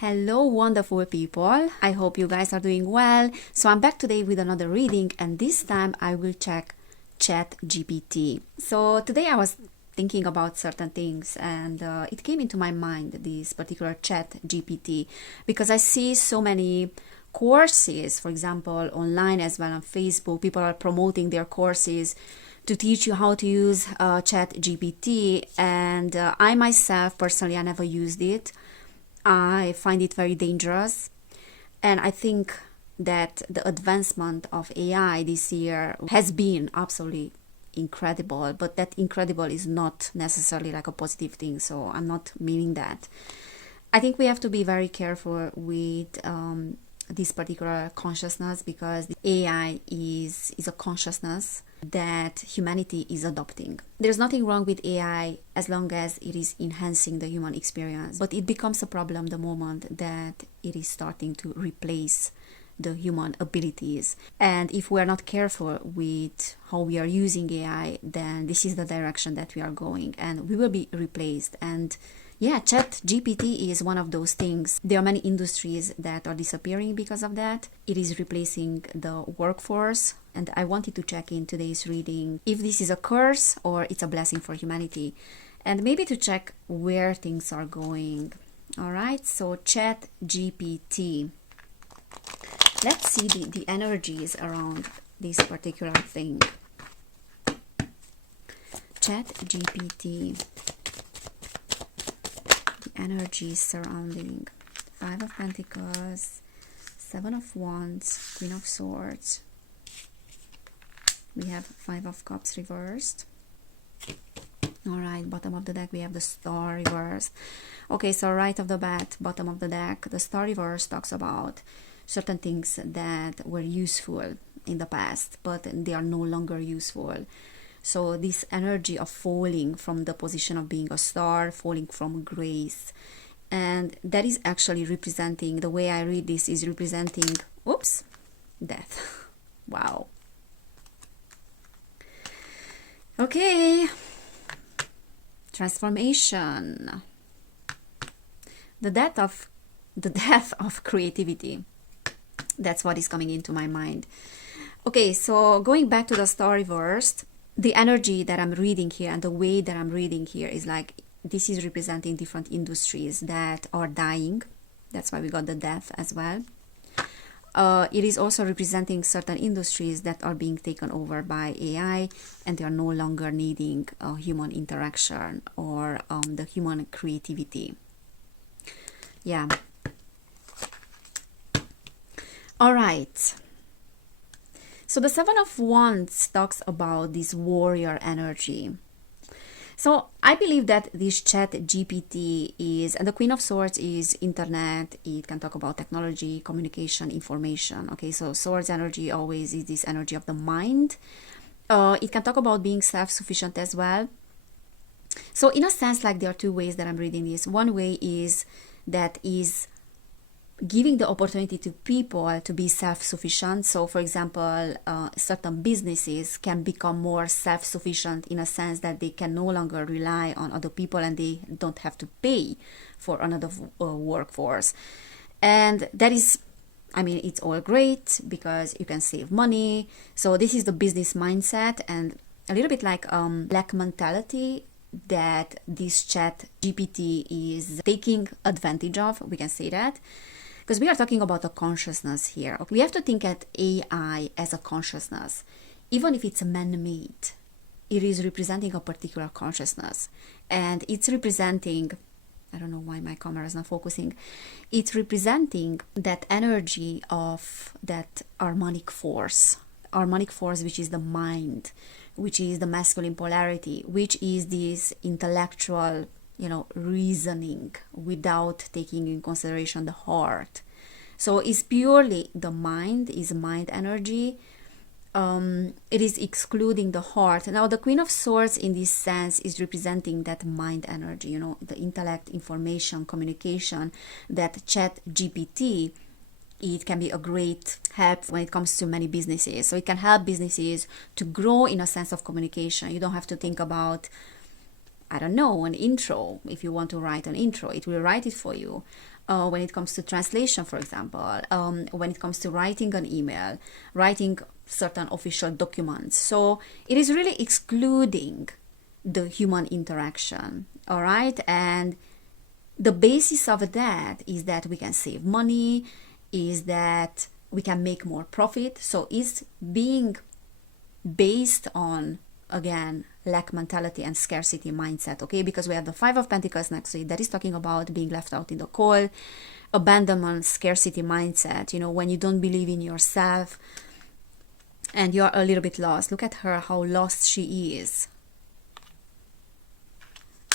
Hello, wonderful people. I hope you guys are doing well. So I'm back today with another reading, and this time I will check Chat GPT. So today I was thinking about certain things, and it came into my mind, this particular Chat GPT, because I see so many courses, for example, online as well on Facebook. People are promoting their courses to teach you how to use Chat GPT, and I myself personally I never used it. I find it very dangerous, and I think that the advancement of AI this year has been absolutely incredible, but that incredible is not necessarily like a positive thing, so I'm not meaning that. I think we have to be very careful with this particular consciousness, because the AI is a consciousness that humanity is adopting. There's nothing wrong with AI as long as it is enhancing the human experience, but it becomes a problem the moment that it is starting to replace the human abilities. And if we are not careful with how we are using AI, then this is the direction that we are going, and we will be replaced. And yeah, Chat GPT is one of those things. There are many industries that are disappearing because of that. It is replacing the workforce, and I wanted to check in today's reading if this is a curse or it's a blessing for humanity, and maybe to check where things are going. All right, so Chat GPT. Let's see the energies around this particular thing. Chat GPT. Energies surrounding Five of Pentacles, Seven of Wands, Queen of Swords. We have Five of Cups reversed. All right, bottom of the deck we have the Star reversed. Okay, so right off the bat, bottom of the deck, the Star reverse talks about certain things that were useful in the past, but they are no longer useful. So this energy of falling from the position of being a star, falling from grace, and that is actually representing, the way I read this is representing, oops, death. Wow. Okay. Transformation. The death of creativity. That's what is coming into my mind. Okay, so going back to the Star reversed, the energy that I'm reading here and the way that I'm reading here is like this is representing different industries that are dying. That's why we got the death as well. It is also representing certain industries that are being taken over by AI, and they are no longer needing human interaction or the human creativity. Yeah. All right. So the Seven of Wands talks about this warrior energy. So I believe that this Chat GPT is, and the Queen of Swords is internet. It can talk about technology, communication, information. Okay, so Swords energy always is this energy of the mind. It can talk about being self-sufficient as well. So in a sense, like there are two ways that I'm reading this. One way is that is giving the opportunity to people to be self-sufficient. So for example, certain businesses can become more self-sufficient in a sense that they can no longer rely on other people, and they don't have to pay for another workforce. And that is, I mean, it's all great because you can save money. So this is the business mindset, and a little bit like black mentality that this Chat GPT is taking advantage of, we can say that. Because we are talking about a consciousness here. We have to think at AI as a consciousness. Even if it's man-made, it is representing a particular consciousness. And it's representing, I don't know why my camera is not focusing, it's representing that energy of that harmonic force. Harmonic force, which is the mind, which is the masculine polarity, which is this intellectual, reasoning without taking in consideration the heart. So it's purely the mind, is mind energy. It is excluding the heart. Now the Queen of Swords in this sense is representing that mind energy, the intellect, information, communication, that Chat GPT. It can be a great help when it comes to many businesses. So it can help businesses to grow in a sense of communication. You don't have to think about I don't know, an intro. If you want to write an intro, it will write it for you. When it comes to translation, for example, when it comes to writing an email, writing certain official documents. So it is really excluding the human interaction, all right? And the basis of that is that we can save money, is that we can make more profit. So it's being based on, again, lack mentality and scarcity mindset, okay? Because we have the Five of Pentacles next to it that is talking about being left out in the cold, abandonment, scarcity mindset, you know, when you don't believe in yourself and you're a little bit lost. Look at her, how lost she is.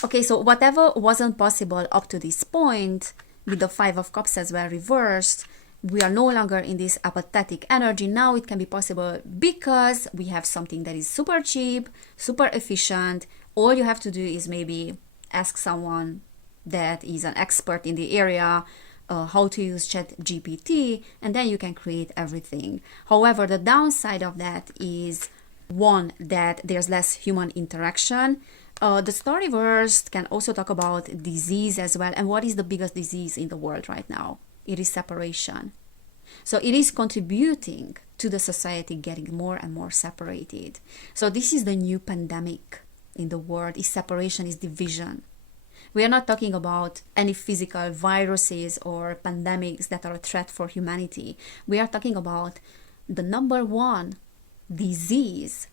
Okay, so whatever wasn't possible up to this point, with the Five of Cups as well reversed, we are no longer in this apathetic energy. Now it can be possible because we have something that is super cheap, super efficient. All you have to do is maybe ask someone that is an expert in the area how to use Chat GPT, and then you can create everything. However, the downside of that is, one, that there's less human interaction. The story verse can also talk about disease as well. And what is the biggest disease in the world right now? It is separation. So it is contributing to the society getting more and more separated. So this is the new pandemic in the world, is separation, is division. We are not talking about any physical viruses or pandemics that are a threat for humanity. We are talking about the number one disease,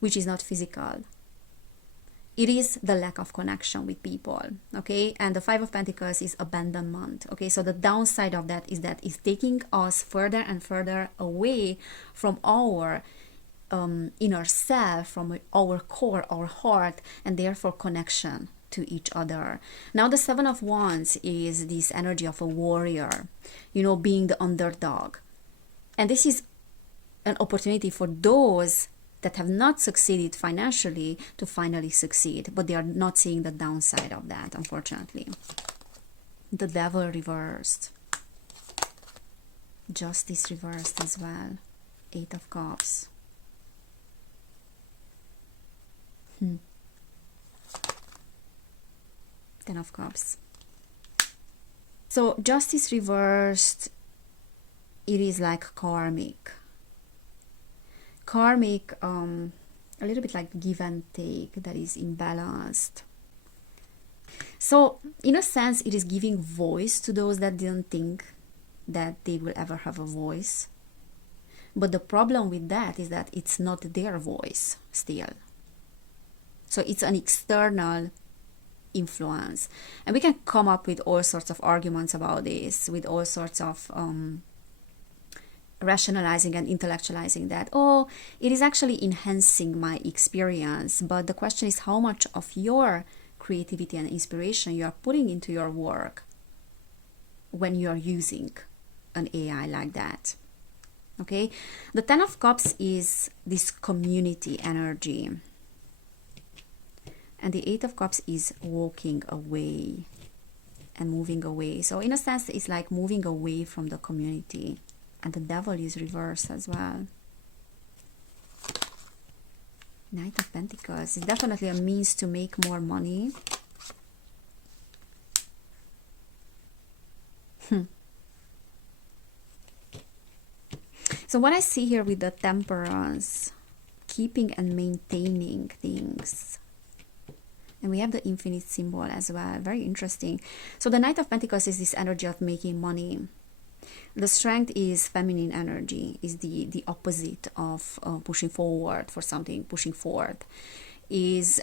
which is not physical. It is the lack of connection with people, okay? And the Five of Pentacles is abandonment, okay? So the downside of that is it's taking us further and further away from our inner self, from our core, our heart, and therefore connection to each other. Now the Seven of Wands is this energy of a warrior, you know, being the underdog. And this is an opportunity for those that have not succeeded financially to finally succeed, but they are not seeing the downside of that, unfortunately. The Devil reversed. Justice reversed as well. Eight of Cups. Ten of Cups. So Justice reversed, it is like karmic. Karmic, a little bit like give and take, that is imbalanced. So in a sense, it is giving voice to those that didn't think that they will ever have a voice. But the problem with that is that it's not their voice still. So it's an external influence. And we can come up with all sorts of arguments about this, with all sorts of rationalizing and intellectualizing that, oh, it is actually enhancing my experience. But the question is how much of your creativity and inspiration you are putting into your work when you are using an AI like that. Okay, the Ten of Cups is this community energy, and the Eight of Cups is walking away and moving away. So in a sense, it's like moving away from the community. And the Devil is reversed as well. Knight of Pentacles is definitely a means to make more money. So what I see here with the Temperance, keeping and maintaining things. And we have the Infinite symbol as well. Very interesting. So the Knight of Pentacles is this energy of making money. The Strength is feminine energy, is the opposite of pushing forward for something, pushing forth, is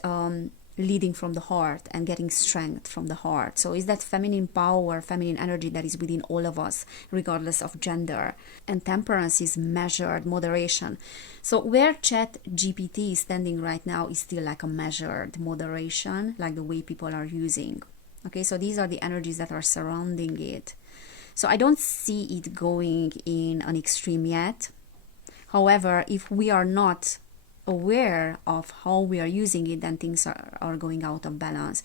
leading from the heart and getting strength from the heart. So is that feminine power, feminine energy that is within all of us, regardless of gender. And Temperance is measured, moderation. So where Chat GPT is standing right now is still like a measured moderation, like the way people are using. Okay, so these are the energies that are surrounding it. So I don't see it going in an extreme yet. However, if we are not aware of how we are using it, then things are going out of balance.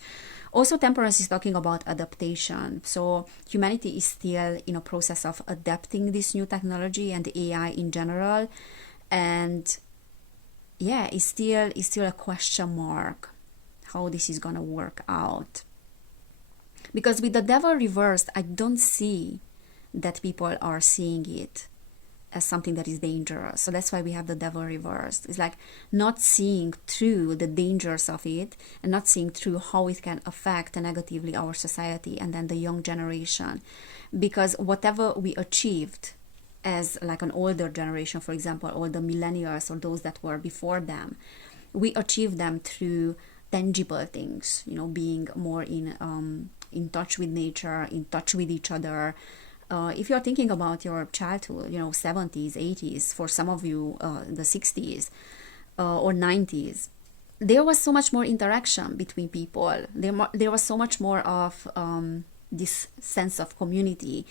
Also, Temperance is talking about adaptation. So humanity is still in a process of adapting this new technology and the AI in general. And yeah, it's still a question mark how this is gonna work out. Because with the devil reversed, I don't see that people are seeing it as something that is dangerous. So that's why we have the devil reversed. It's like not seeing through the dangers of it and not seeing through how it can affect negatively our society and then the young generation. Because whatever we achieved as like an older generation, for example, or the millennials or those that were before them, we achieved them through tangible things, you know, being more in touch with nature, in touch with each other. If you're thinking about your childhood, you know, 70s, 80s, for some of you, the 60s or 90s, there was so much more interaction between people. There was so much more of this sense of community.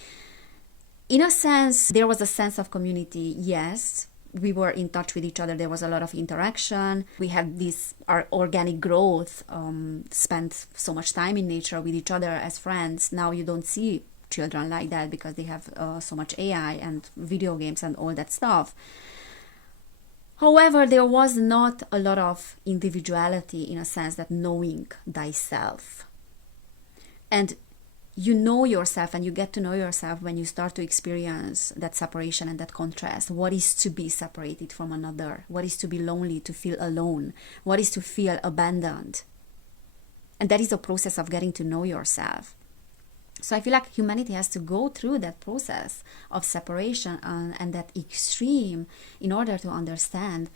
In a sense, there was a sense of community, yes. We were in touch with each other. There was a lot of interaction. We had this our organic growth, spent so much time in nature with each other as friends. Now you don't see children like that because they have so much AI and video games and all that stuff. However, there was not a lot of individuality in a sense, that knowing thyself. And you know yourself and you get to know yourself when you start to experience that separation and that contrast. What is to be separated from another? What is to be lonely, to feel alone? What is to feel abandoned? And that is a process of getting to know yourself. So I feel like humanity has to go through that process of separation and that extreme in order to understand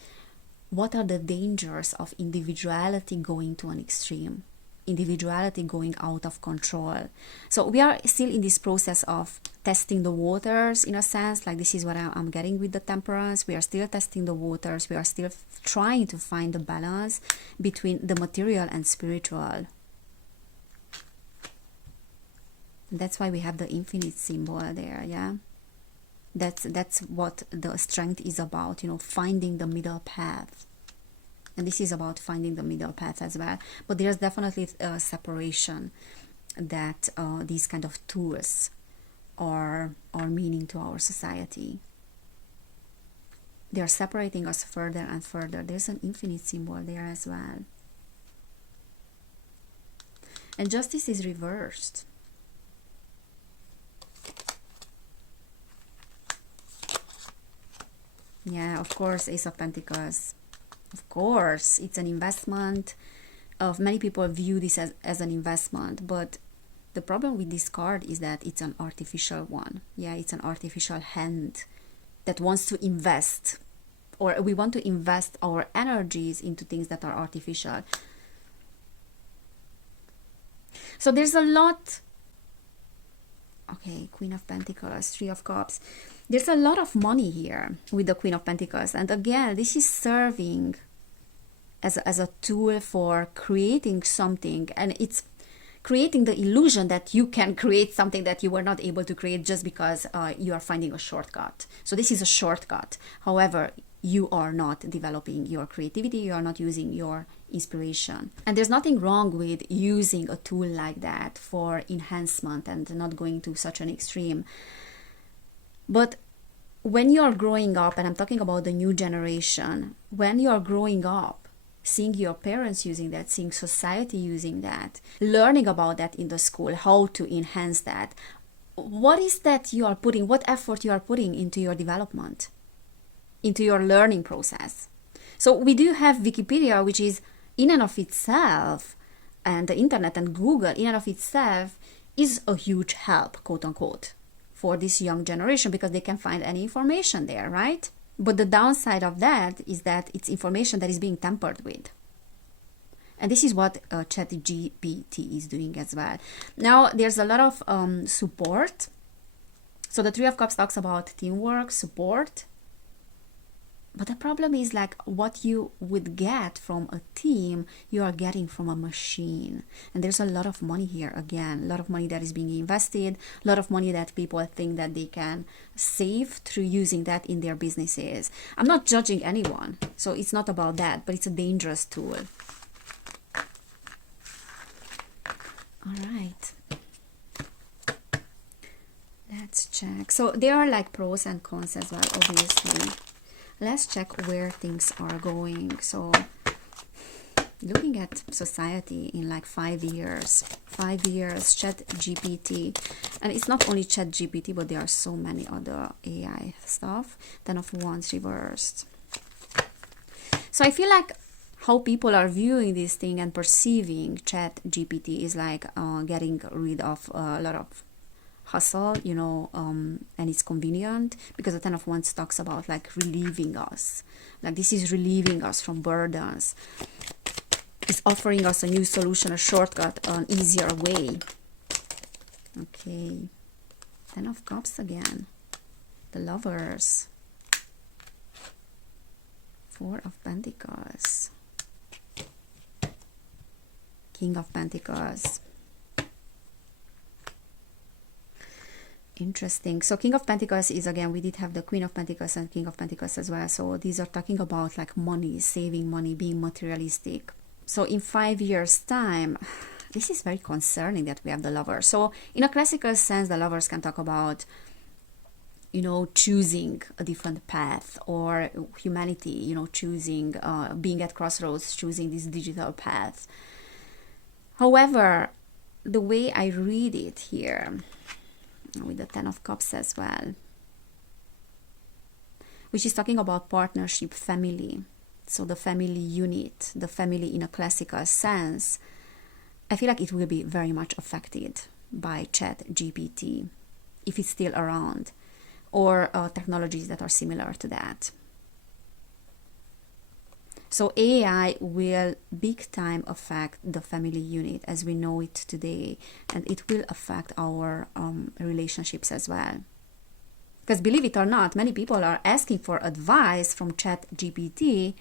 what are the dangers of individuality going to an extreme, individuality going out of control. So we are still in this process of testing the waters, in a sense, like this is what I'm getting with the temperance. We are still testing the waters. We are still trying to find the balance between the material and spiritual. That's why we have the infinite symbol there, yeah? That's what the strength is about, you know, finding the middle path. And this is about finding the middle path as well. But there's definitely a separation that these kind of tools are meaning to our society. They are separating us further and further. There's an infinite symbol there as well. And justice is reversed. Yeah, of course, Ace of Pentacles. Of course, it's an investment. Many people view this as an investment, but the problem with this card is that it's an artificial one. Yeah, it's an artificial hand that wants to invest, or we want to invest our energies into things that are artificial. So there's a lot. Okay, Queen of Pentacles, Three of Cups. There's a lot of money here with the Queen of Pentacles. And again, this is serving as a tool for creating something. And it's creating the illusion that you can create something that you were not able to create just because you are finding a shortcut. So this is a shortcut. However, you are not developing your creativity. You are not using your inspiration. And there's nothing wrong with using a tool like that for enhancement and not going to such an extreme. But when you're growing up, and I'm talking about the new generation, when you're growing up, seeing your parents using that, seeing society using that, learning about that in the school, how to enhance that, what is that you are putting, what effort you are putting into your development, into your learning process? So we do have Wikipedia, which is in and of itself, and the internet and Google in and of itself is a huge help, quote unquote, for this young generation, because they can find any information there, right? But the downside of that is that it's information that is being tampered with. And this is what ChatGPT is doing as well. Now, there's a lot of support. So the Three of Cups talks about teamwork, support. But the problem is, like, what you would get from a team, you are getting from a machine. And there's a lot of money here again, a lot of money that is being invested, a lot of money that people think that they can save through using that in their businesses. I'm not judging anyone, so it's not about that, but it's a dangerous tool. All right. Let's check. So there are like pros and cons as well, obviously. Let's check where things are going. So looking at society in like 5 years. 5 years, Chat GPT. And it's not only Chat GPT, but there are so many other AI stuff. Ten of Wands reversed. So I feel like how people are viewing this thing and perceiving Chat GPT is like getting rid of a lot of hustle, you know, and it's convenient, because the Ten of Wands talks about like relieving us. Like this is relieving us from burdens. It's offering us a new solution, a shortcut, an easier way. Okay. Ten of Cups again. The Lovers. Four of Pentacles. King of Pentacles. Interesting. So King of Pentacles is, again, we did have the Queen of Pentacles and King of Pentacles as well. So these are talking about like money, saving money, being materialistic. So in 5 years time, this is very concerning that we have the Lovers. So in a classical sense, the Lovers can talk about, you know, choosing a different path, or humanity, you know, choosing, being at crossroads, choosing this digital path. However, the way I read it here, with the Ten of Cups as well, which is talking about partnership, family. So the family unit, the family in a classical sense, I feel like it will be very much affected by Chat GPT, if it's still around, or technologies that are similar to that. So AI will big time affect the family unit as we know it today, and it will affect our relationships as well. Because believe it or not, many people are asking for advice from Chat GPT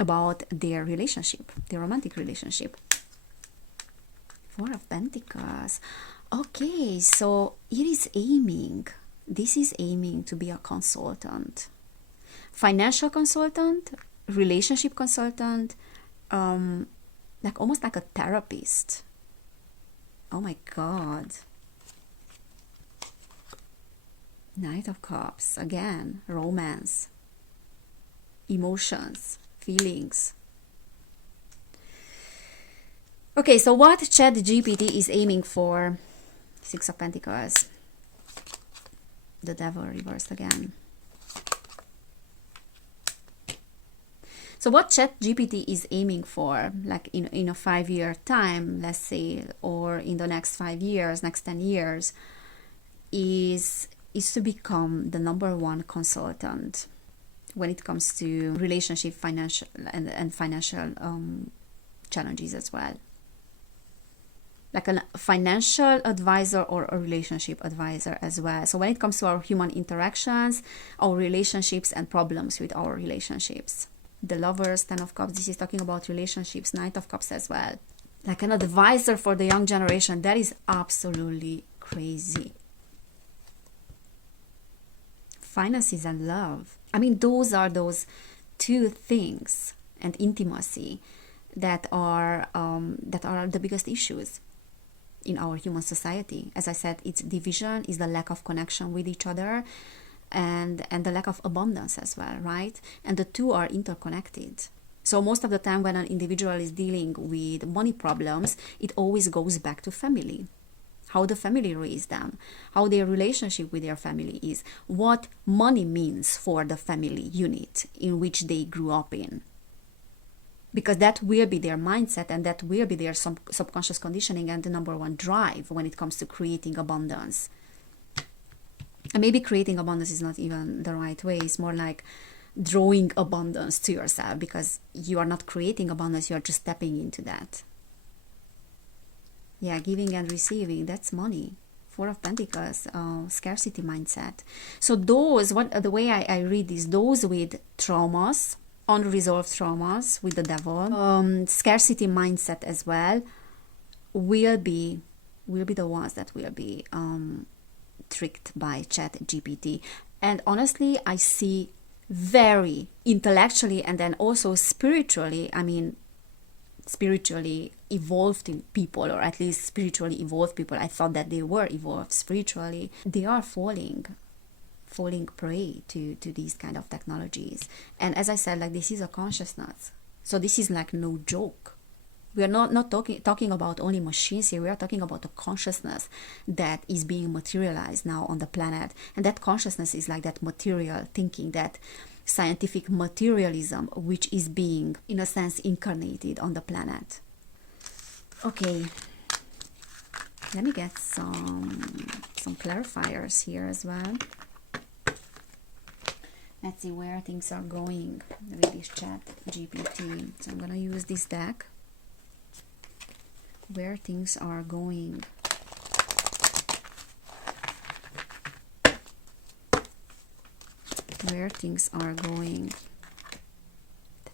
about their relationship, their romantic relationship. Four of Pentacles. Okay, so it is aiming. This is aiming to be a consultant, financial consultant, relationship consultant, like almost like a therapist. Oh my God. Knight of Cups, again, romance, emotions, feelings. Okay, so what Chat GPT is aiming for? Six of Pentacles. The Devil reversed again. So what Chat GPT is aiming for, like in a 5 year time, let's say, or in the next 5 years, next 10 years, is to become the #1 consultant when it comes to relationship, financial and financial challenges as well. Like a financial advisor or a relationship advisor as well. So when it comes to our human interactions, our relationships and problems with our relationships. The Lovers, Ten of Cups, this is talking about relationships, Knight of Cups as well. Like an advisor for the young generation, that is absolutely crazy. Finances and love. I mean, those are those two things, and intimacy, that are the biggest issues in our human society. As I said, it's division, is the lack of connection with each other, and the lack of abundance as well, right? And the two are interconnected. So most of the time when an individual is dealing with money problems, it always goes back to family. How the family raised them, how their relationship with their family is, what money means for the family unit in which they grew up in. Because that will be their mindset, and that will be their subconscious conditioning and the #1 drive when it comes to creating abundance. And maybe creating abundance is not even the right way. It's more like drawing abundance to yourself, because you are not creating abundance, you are just stepping into that. Yeah, giving and receiving, that's money. Four of Pentacles, scarcity mindset. So those, the way I read this, those with traumas, unresolved traumas with the Devil, scarcity mindset as well, will be the ones that will be tricked by Chat GPT. And honestly, I see very intellectually and then also spiritually, spiritually evolved people, or at least spiritually evolved people. I thought that they were evolved spiritually. They are falling prey to these kind of technologies. And as I said, like, this is a consciousness. So this is like no joke. We are not talking about only machines here. We are talking about a consciousness that is being materialized now on the planet. And that consciousness is like that material thinking, that scientific materialism, which is being, in a sense, incarnated on the planet. Okay, let me get some clarifiers here as well. Let's see where things are going with this chat GPT. So I'm gonna use this deck. Where things are going. Where things are going.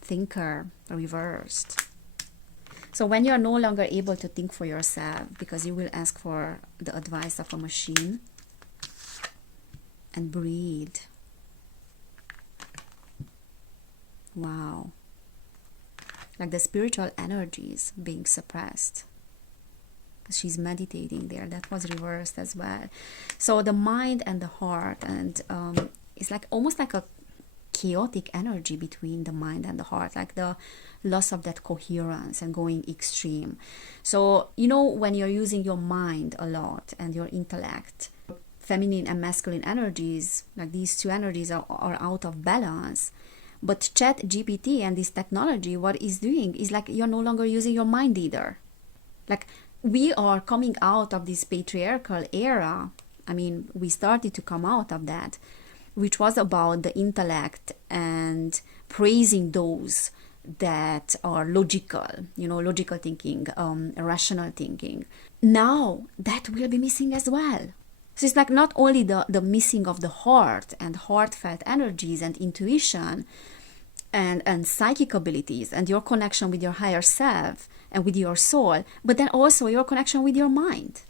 Thinker reversed. So when you are no longer able to think for yourself, because you will ask for the advice of a machine, and breathe. Wow. Like the spiritual energies being suppressed. She's meditating there. That was reversed as well. So the mind and the heart, and it's like almost like a chaotic energy between the mind and the heart, like the loss of that coherence and going extreme. So, you know, when you're using your mind a lot and your intellect, feminine and masculine energies, like these two energies are out of balance. But chat GPT and this technology, what is doing is like you're no longer using your mind either. Like we are coming out of this patriarchal era. I mean, we started to come out of that, which was about the intellect and praising those that are logical, you know, logical thinking, rational thinking. Now that will be missing as well. So it's like not only the missing of the heart and heartfelt energies and intuition and psychic abilities and your connection with your higher self and with your soul, but then also your connection with your mind.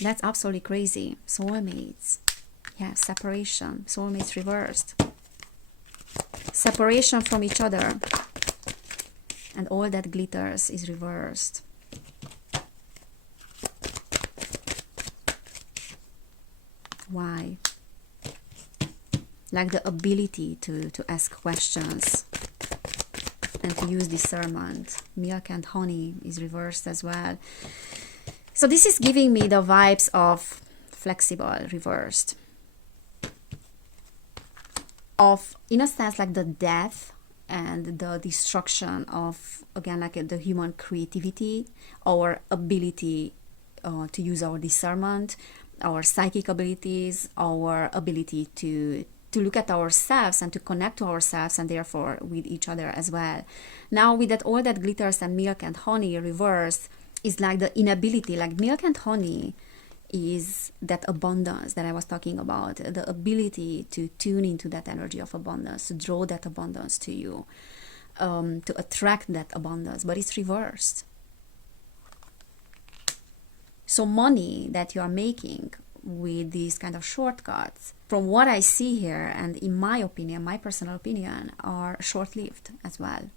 That's absolutely crazy. Soulmates. Yeah, separation. Soulmates reversed. Separation from each other. And all that glitters is reversed. Why? Like the ability to ask questions and to use discernment. Milk and honey is reversed as well. So this is giving me the vibes of flexible reversed. Of, in a sense, like the death and the destruction of, again, like the human creativity, our ability to use our discernment, our psychic abilities, our ability to look at ourselves and to connect to ourselves and therefore with each other as well. Now with that, all that glitters and milk and honey reversed is like the inability, like milk and honey is that abundance that I was talking about, the ability to tune into that energy of abundance, to draw that abundance to you, to attract that abundance, but it's reversed. So money that you are making with these kind of shortcuts, from what I see here, and in my opinion, my personal opinion, are short-lived as well.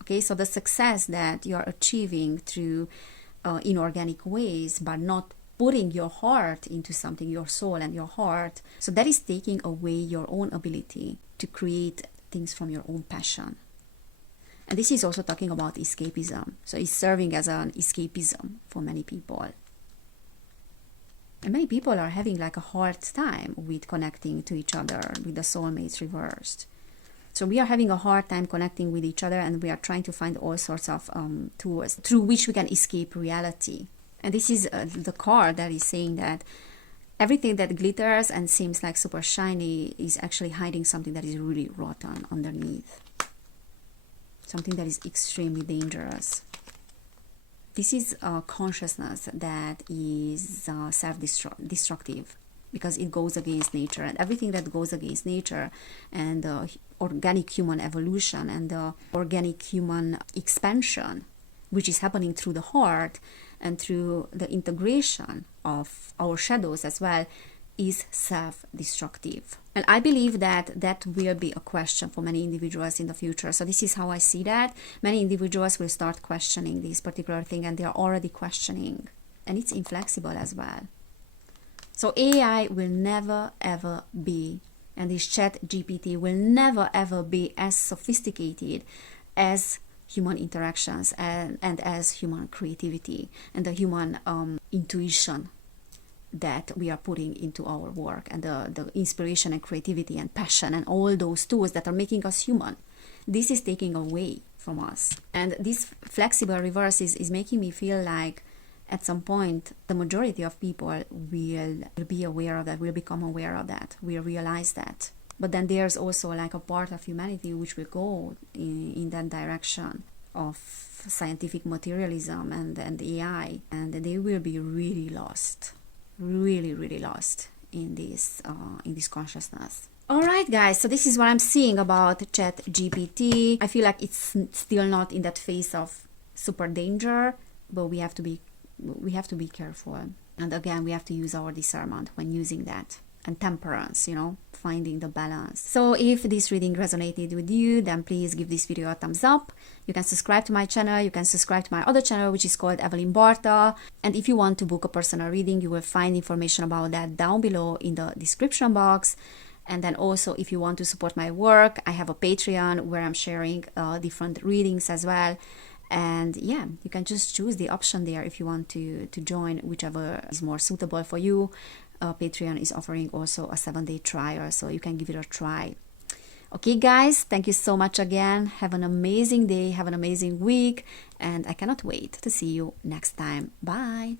Okay, so the success that you are achieving through inorganic ways, but not putting your heart into something, your soul and your heart, so that is taking away your own ability to create things from your own passion. And this is also talking about escapism. So it's serving as an escapism for many people. And many people are having like a hard time with connecting to each other, with the soulmates reversed. So we are having a hard time connecting with each other, and we are trying to find all sorts of tools through which we can escape reality. And this is the card that is saying that everything that glitters and seems like super shiny is actually hiding something that is really rotten underneath. Something that is extremely dangerous. This is a consciousness that is self-destructive because it goes against nature, and everything that goes against nature and the organic human evolution and the organic human expansion, which is happening through the heart and through the integration of our shadows as well, is self-destructive. And I believe that that will be a question for many individuals in the future. So this is how I see that. Many individuals will start questioning this particular thing, and they are already questioning. And it's inflexible as well. So AI will never ever be, and this chat GPT will never ever be as sophisticated as human interactions and as human creativity and the human intuition that we are putting into our work, and the inspiration and creativity and passion and all those tools that are making us human. This is taking away from us. And this flexible reverse is making me feel like at some point the majority of people will be aware of that, will become aware of that, will realize that. But then there's also like a part of humanity which will go in that direction of scientific materialism and AI, and they will be really lost, really lost in this consciousness. All right, guys, so this is what I'm seeing about Chat GPT. I feel like it's still not in that phase of super danger, but we have to be careful. And again, we have to use our discernment when using that, and temperance, finding the balance. So if this reading resonated with you, then please give this video a thumbs up. You can subscribe to my channel. You can subscribe to my other channel, which is called Evelin Barta. And if you want to book a personal reading, you will find information about that down below in the description box. And then also, if you want to support my work, I have a Patreon where I'm sharing different readings as well. And yeah, you can just choose the option there if you want to join, whichever is more suitable for you. Patreon is offering also a 7-day trial, so you can give it a try. Okay, guys, thank you so much again. Have an amazing day, have an amazing week, and I cannot wait to see you next time. Bye.